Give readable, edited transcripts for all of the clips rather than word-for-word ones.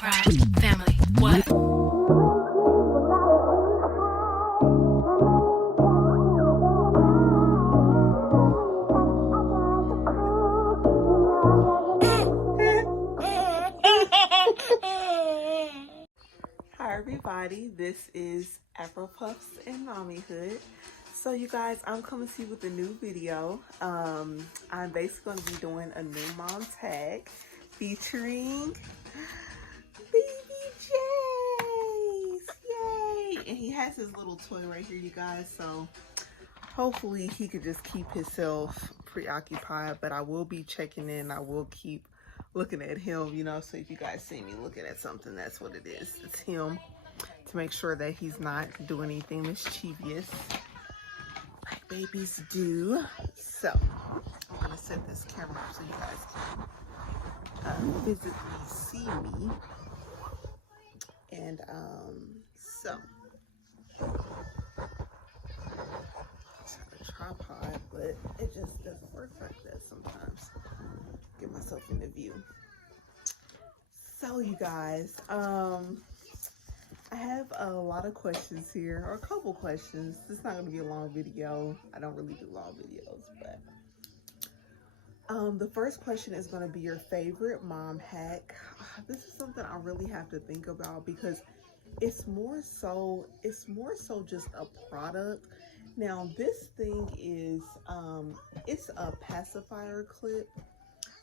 tribe, family, what? Hi everybody, this is Afropuffs and Mommyhood. So you guys, I'm coming to you with a new video. I'm basically going to be doing a new mom tag featuring baby Jace. Yay! And he has his little toy right here, you guys, so hopefully he could just keep himself preoccupied, but I will be checking in. I will keep looking at him, you know, so if you guys see me looking at something, that's what it is. It's him, to make sure that he's not doing anything mischievous like babies do. So I'm gonna set this camera up so you guys can physically see me. And so it's a tripod, but it just doesn't work like that sometimes. Get myself in the view. So you guys, I have a lot of questions here, or a couple questions. It's not going to be a long video. I don't really do long videos, but the first question is going to be your favorite mom hack. This is something I really have to think about because it's more so just a product. Now this thing is it's a pacifier clip.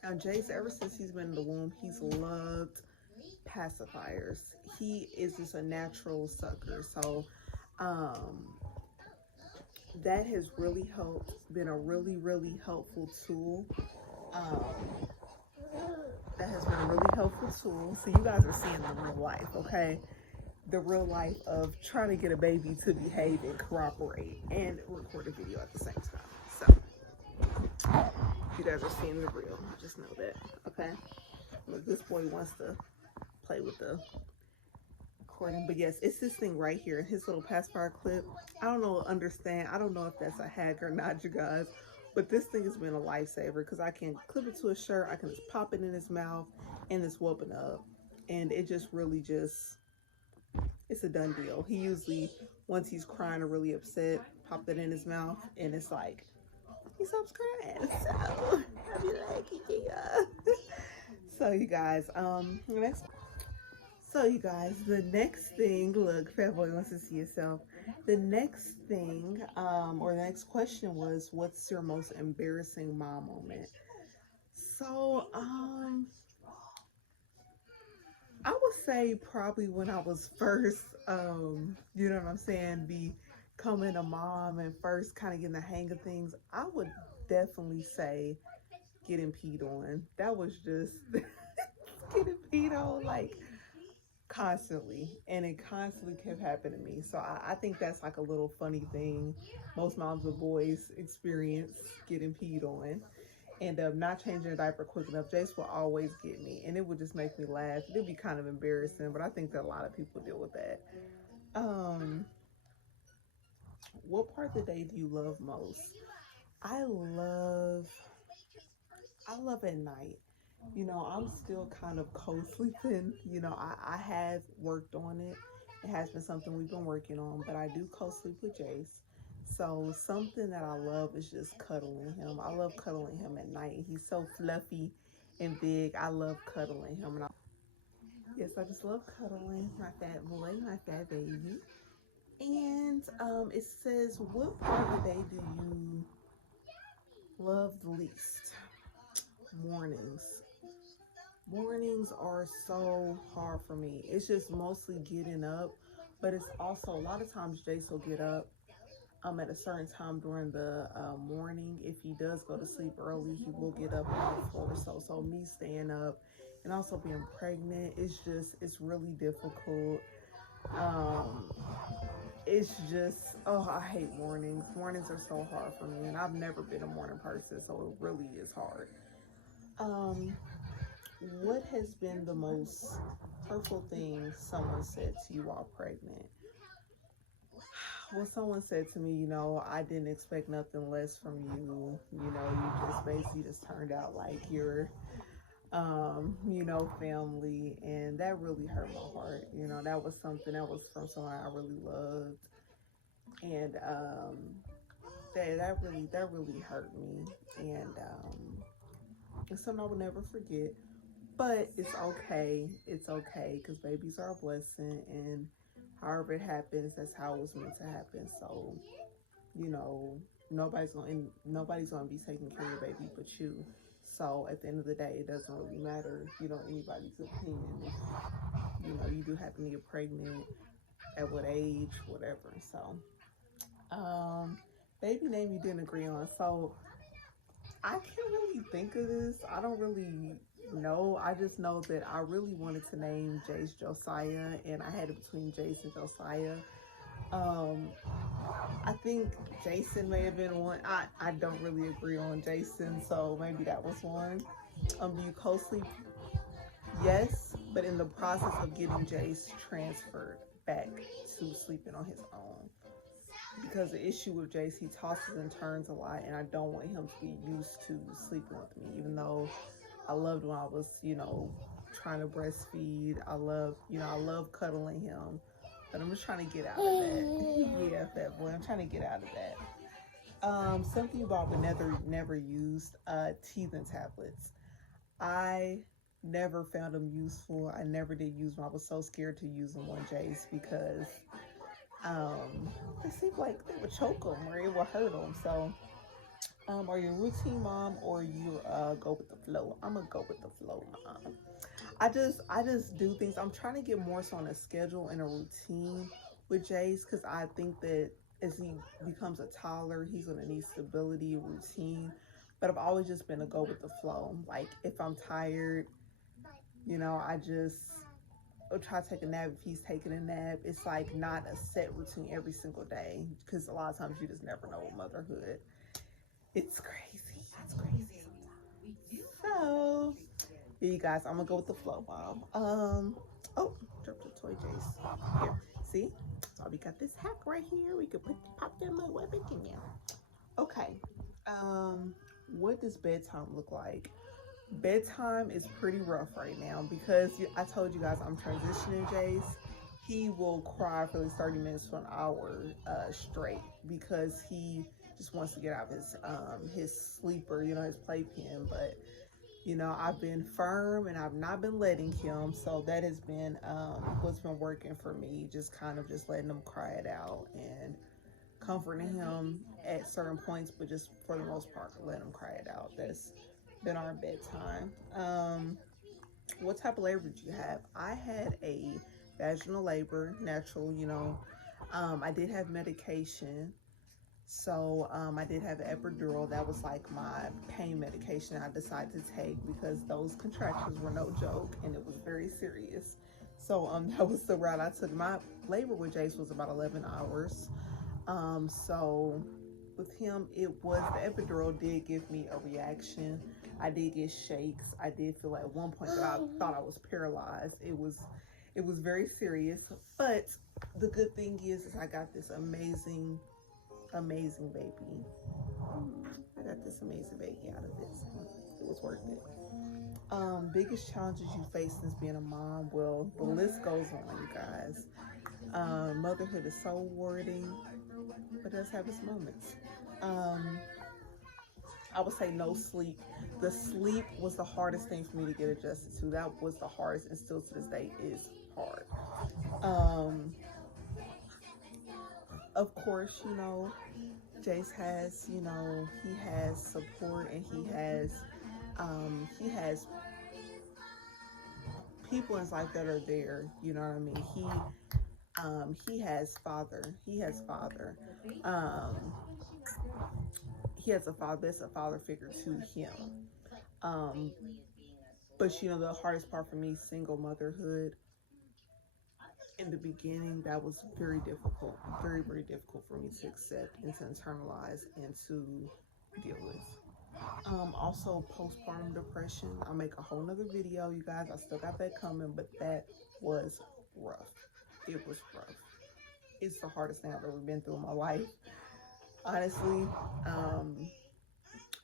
Now Jace, ever since he's been in the womb, he's loved pacifiers. He is just a natural sucker, so that has really helped, been a really helpful tool. That has been a really helpful tool. So you guys are seeing the real life, okay? The real life of trying to get a baby to behave and cooperate and record a video at the same time. So you guys are seeing the real, just know that, okay? Look, this boy wants to play with the recording, but yes, it's this thing right here, his little pacifier clip. I don't know if that's a hack or not, you guys, but this thing has been a lifesaver because I can clip it to a shirt, I can just pop it in his mouth and it's whooping up, and it just really it's a done deal. He usually, once he's crying or really upset, pop that in his mouth and it's like he stops crying. So I'll be like, yeah. So you guys, the next thing, look, Fat Boy wants to see himself. The next thing, or the next question was, what's your most embarrassing mom moment? So, I would say probably when I was first, you know what I'm saying, becoming a mom and first kind of getting the hang of things, I would definitely say getting peed on. That was just getting peed on, like, constantly, and it constantly kept happening to me. So I think that's like a little funny thing most moms with boys experience, getting peed on, and not changing a diaper quick enough. Jace will always get me, and it would just make me laugh. It'd be kind of embarrassing, but I think that a lot of people deal with that. What part of the day do you love most? I love at night. You know, I'm still kind of co-sleeping. You know, I have worked on it. It has been something we've been working on, but I do co-sleep with Jace. So something that I love is just cuddling him. I love cuddling him at night. He's so fluffy and big. I love cuddling him. Yes, I just love cuddling my fat boy, my fat baby. And it says, what part of the day do you love the least? Mornings. Mornings are so hard for me. It's just mostly getting up, but it's also a lot of times Jace will get up at a certain time during the morning. If he does go to sleep early, he will get up around 4 or so. So me staying up and also being pregnant, it's really difficult. It's just, I hate mornings. Mornings are so hard for me, and I've never been a morning person, so it really is hard. What has been the most hurtful thing someone said to you while pregnant? Well, someone said to me, you know, I didn't expect nothing less from you. You know, you just basically turned out like you're you know, family, and that really hurt my heart. You know, that was something that was from someone I really loved, and that really hurt me, and it's something I will never forget. But it's okay. It's okay because babies are a blessing, and however it happens, that's how it was meant to happen. So, you know, nobody's gonna be taking care of your baby but you. So at the end of the day, it doesn't really matter, you know, anybody's opinion. If, you know, you do happen to get pregnant, at what age, whatever. So, baby name you didn't agree on. So I can't really think of this. I don't really know. I just know that I really wanted to name Jace Josiah, and I had it between Jace and Josiah. Um, I think Jason may have been one. I don't really agree on Jason, so maybe that was one. Do you co-sleep? Yes, but in the process of getting Jace transferred back to sleeping on his own. Because the issue with Jace, he tosses and turns a lot, and I don't want him to be used to sleeping with me, even though I loved when I was, you know, trying to breastfeed. I love cuddling him, but I'm just trying to get out of that. Yeah, fat boy, I'm trying to get out of that. Something about but never used, teething tablets. I never found them useful. I never did use them. I was so scared to use them on Jace because it seemed like they would choke them or it would hurt them. So, are you a routine mom or you go with the flow? I'm gonna go with the flow, mom. I just do things. I'm trying to get more so on a schedule and a routine with Jace because I think that as he becomes a toddler, he's gonna need stability, routine. But I've always just been a go with the flow. Like if I'm tired, you know, I'll try to take a nap if he's taking a nap. It's like not a set routine every single day because a lot of times you just never know with motherhood. It's crazy. It's crazy sometimes. So, yeah, you guys, I'm gonna go with the flow, mom. Oh, dropped the toy Jace. Here, see? So we got this hack right here. We could pop that little weapon in there. Okay. What does bedtime look like? Bedtime is pretty rough right now because I told you guys I'm transitioning Jace. He will cry for at least 30 minutes to an hour straight because he just wants to get out of his sleeper, you know, his playpen. But you know, I've been firm and I've not been letting him, so that has been what's been working for me. Just kind of just letting him cry it out and comforting him at certain points, but just for the most part, letting him cry it out. That's been our bedtime. What type of labor did you have? I had a vaginal labor, natural, you know. I did have medication. So I did have an epidural. That was like my pain medication I decided to take because those contractions were no joke and it was very serious. So that was the route I took. My labor with Jace was about 11 hours. So with him, it was the epidural did give me a reaction. I did get shakes. I did feel at one point that I thought I was paralyzed. It was very serious. But the good thing is I got this amazing baby. I got this amazing baby out of this. It was worth it. Biggest challenges you face since being a mom? Well, the list goes on, you guys. Motherhood is so rewarding, but does have its moments. I would say no sleep. The sleep was the hardest thing for me to get adjusted to. That was the hardest, and still to this day is hard. Of course, you know, Jace has, you know, he has support and he has people in his life that are there, you know what I mean? He has father. He has father. He has a father, that's a father figure to him. But you know, the hardest part for me, single motherhood, in the beginning, that was very difficult, very, very difficult for me to accept and to internalize and to deal with. Also postpartum depression. I'll make a whole nother video, you guys. I still got that coming, but that was rough. It was rough. It's the hardest thing I've ever been through in my life. Honestly,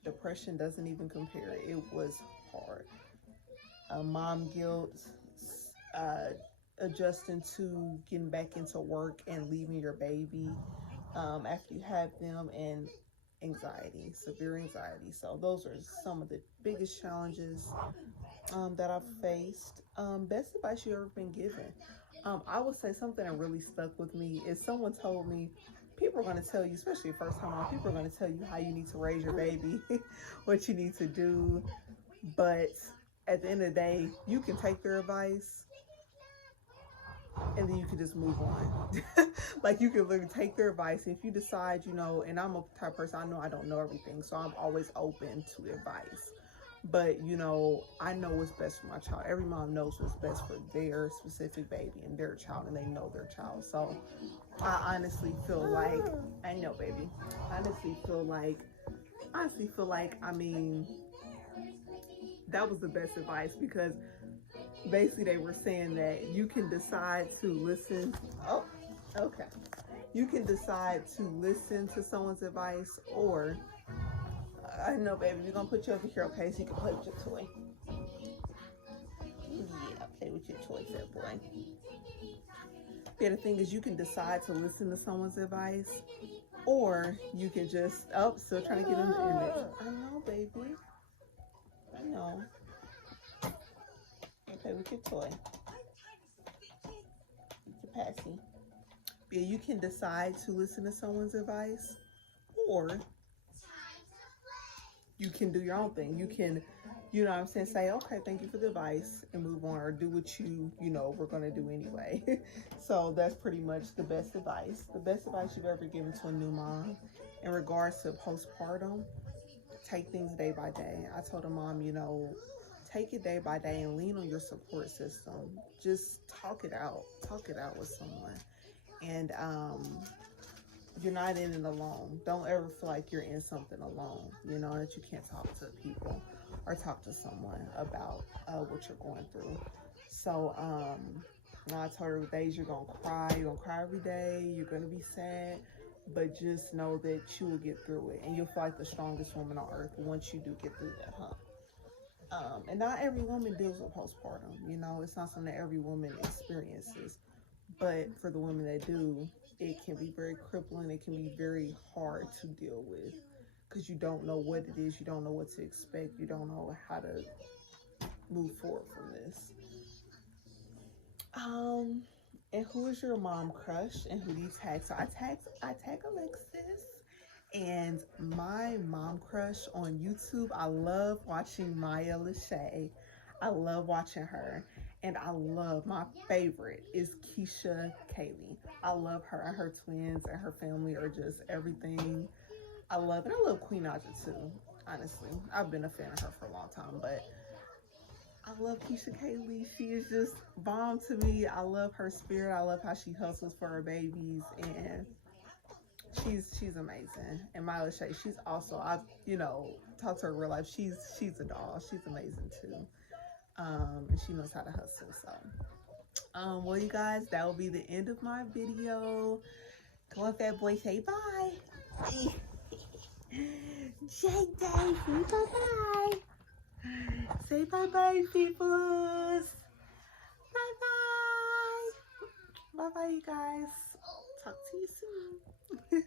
depression doesn't even compare. It was hard. mom guilt, adjusting to getting back into work and leaving your baby after you have them, and anxiety, severe anxiety. So those are some of the biggest challenges that I've faced. Best advice you ever been given. I would say something that really stuck with me is someone told me, people are going to tell you, especially first time mom, people are going to tell you how you need to raise your baby, what you need to do. But at the end of the day, you can take their advice and then you can just move on. Like, you can literally take their advice. If you decide, you know, and I'm a type of person, I know I don't know everything, so I'm always open to advice. But, you know, I know what's best for my child. Every mom knows what's best for their specific baby and their child, and they know their child. So I honestly feel like, I know, baby. I honestly feel like, I mean, that was the best advice, because basically they were saying that you can decide to listen. Oh, okay. You can decide to listen to someone's advice, or I know, baby, we're gonna put you over here, okay, so you can play with your toy. Yeah, play with your toys there, boy. Yeah, the thing is, you can decide to listen to someone's advice, or you can just, oh, still trying to get in the image. I know, baby. I know. Okay, with your toy. With your passy. Yeah, you can decide to listen to someone's advice, or you can do your own thing. You can, you know what I'm saying, say, okay, thank you for the advice, and move on, or do what you know, we're going to do anyway. So that's pretty much the best advice. The best advice you've ever given to a new mom in regards to postpartum: take things day by day. I told a mom, you know, take it day by day and lean on your support system. Just talk it out with someone. And you're not in it alone. Don't ever feel like you're in something alone, you know, that you can't talk to people or talk to someone about what you're going through. So I told her, days you're gonna cry every day, you're gonna be sad, but just know that you will get through it, and you'll feel like the strongest woman on earth once you do get through that hump. And not every woman deals with postpartum, you know, it's not something that every woman experiences, but for the women that do, it can be very crippling. It can be very hard to deal with, because you don't know what it is, you don't know what to expect, you don't know how to move forward from this. And who is your mom crush, and who do you tag? So I tag Alexis. And my mom crush on YouTube, I love watching Maya Lachey. I love watching her. And my favorite is Keisha Kaylee. I love her, and her twins and her family are just everything. I love Queen Aja too, honestly. I've been a fan of her for a long time, but I love Keisha Kaylee. She is just bomb to me. I love her spirit. I love how she hustles for her babies, and she's amazing. And Maya Lachey, she's also, I've talked to her in real life. She's a doll. She's amazing too. And she knows how to hustle. So well, you guys, that will be the end of my video. Come on, fat boy, say bye. Say bye. Say bye, peoples. Bye, you guys. Talk to you soon.